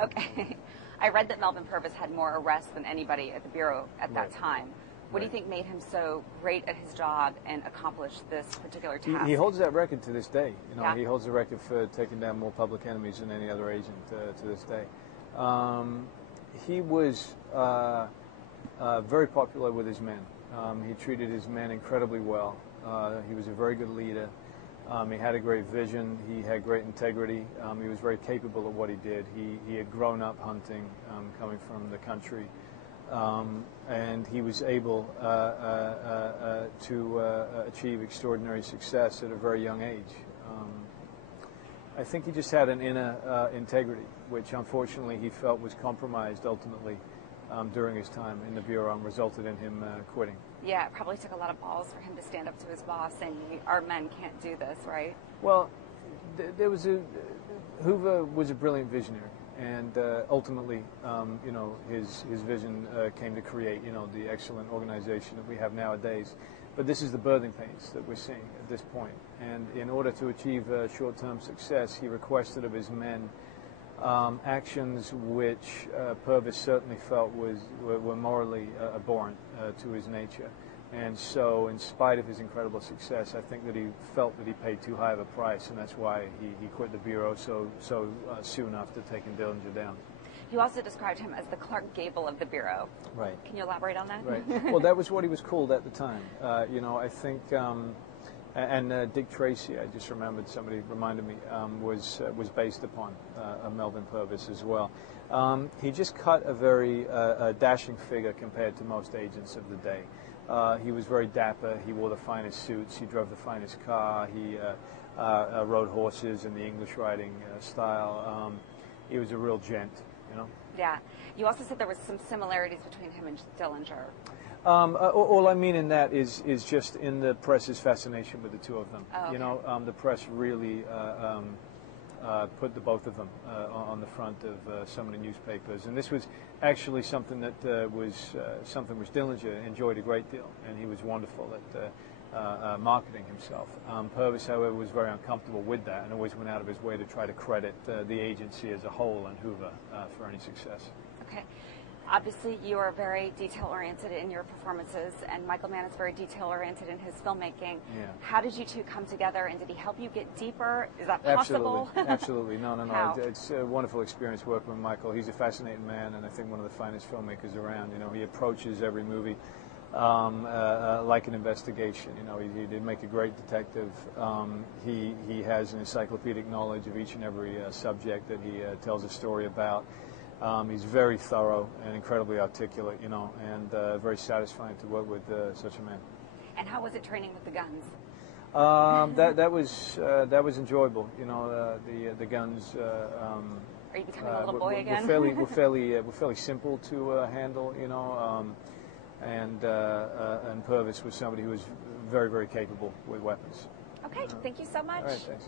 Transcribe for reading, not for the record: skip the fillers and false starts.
Okay. I read that Melvin Purvis had more arrests than anybody at the Bureau at that time. What do you think made him so great at his job and accomplish this particular task? He holds that record to this day. You know, Yeah. he holds the record for taking down more public enemies than any other agent to this day. He was very popular with his men. He treated his men incredibly well. He was a very good leader. He had a great vision. He had great integrity. He was very capable of what he did. He had grown up hunting, coming from the country. And he was able to achieve extraordinary success at a very young age. I think he just had an inner integrity, which unfortunately he felt was compromised ultimately during his time in the Bureau and resulted in him quitting. Yeah, it probably took a lot of balls for him to stand up to his boss saying, our men can't do this, right? Well, Hoover was a brilliant visionary. And ultimately, you know, his vision came to create, you know, the excellent organization that we have nowadays. But this is the birthing pains that we're seeing at this point. And in order to achieve short-term success, he requested of his men actions which Purvis certainly felt were morally abhorrent to his nature. And so, in spite of his incredible success, I think that he felt that he paid too high of a price, and that's why he quit the Bureau so soon after taking Dillinger down. You also described him as the Clark Gable of the Bureau. Right. Can you elaborate on that? Right. Well, that was what he was called at the time. You know, I think, and Dick Tracy, I just remembered, somebody reminded me, was based upon Melvin Purvis as well. He just cut a very dashing figure compared to most agents of the day. He was very dapper. He wore the finest suits. He drove the finest car. He rode horses in the English riding style. He was a real gent, you know. Yeah. You also said there was some similarities between him and Dillinger. All I mean in that is just in the press's fascination with the two of them. Oh, okay. You know, the press really put the both of them on the front of so many newspapers, and this was actually something that was something which Dillinger enjoyed a great deal, and he was wonderful at marketing himself. Purvis, however, was very uncomfortable with that and always went out of his way to try to credit the agency as a whole and Hoover for any success. Okay. Obviously, you are very detail-oriented in your performances, and Michael Mann is very detail-oriented in his filmmaking. Yeah. How did you two come together, and did he help you get deeper? Is that possible? Absolutely. Absolutely. No. How? It's a wonderful experience working with Michael. He's a fascinating man, and I think one of the finest filmmakers around. You know, he approaches every movie like an investigation. You know, he did make a great detective. He has an encyclopedic knowledge of each and every subject that he tells a story about. He's very thorough and incredibly articulate, you know, and very satisfying to work with such a man. And how was it training with the guns? That was enjoyable, you know. The guns. Are you becoming a little boy again? We're fairly simple to handle, you know. And Purvis was somebody who was very, very capable with weapons. Okay, thank you so much. All right, thanks.